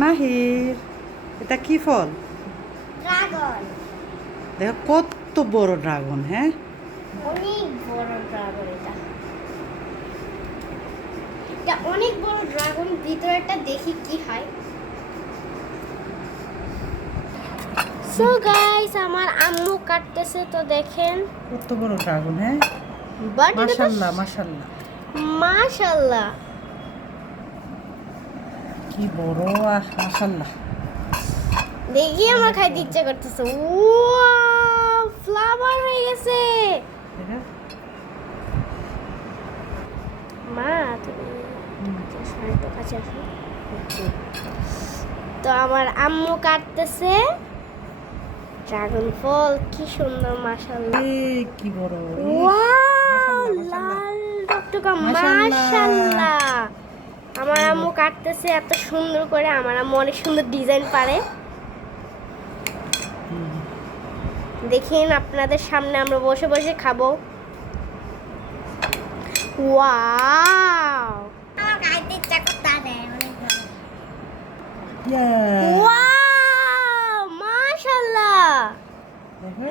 মাহির, এটা কি ফল? ড্রাগন। দেখো কত বড় ড্রাগন। হ্যাঁ, অনেক বড় ড্রাগন এটা। এটা অনেক বড় ড্রাগন, ভিতরেটা দেখি কি হয়। সো গাইস, আমার আম্মু কাটতেছে তো দেখেন। কত বড় ড্রাগন। হ্যাঁ, বাট এটা তো মাশাল্লাহ মাশাল্লাহ, মাশাআল্লাহ। কি বড়। মাশাল্লাহ। দেখি আমার খাইতে ইচ্ছা করতেছে। ওয়াও, ফ্লাওয়ার হয়ে গেছে। দেখো। মা তুমি তো কাছে আসো। তো আমার আম্মু কাটতেছে ড্রাগন ফল। কি সুন্দর, মাশাআল্লাহ। এই কি বড়। ওয়াও, মাশাআল্লাহ, লাল টকটকা, মাশাআল্লাহ। মাশাআল্লাহ। আমার আম্মু কাটতেছে এত সুন্দর করে। আমার আম্মু অনেক সুন্দর ডিজাইন পারে। দেখেন, আপনাদের সামনে আমরা বসে বসে খাবো। ওয়াও, আমার খাইতে ইচ্ছা করতেছে। Yeah. ওয়াও, মাশাআল্লাহ। দেখো।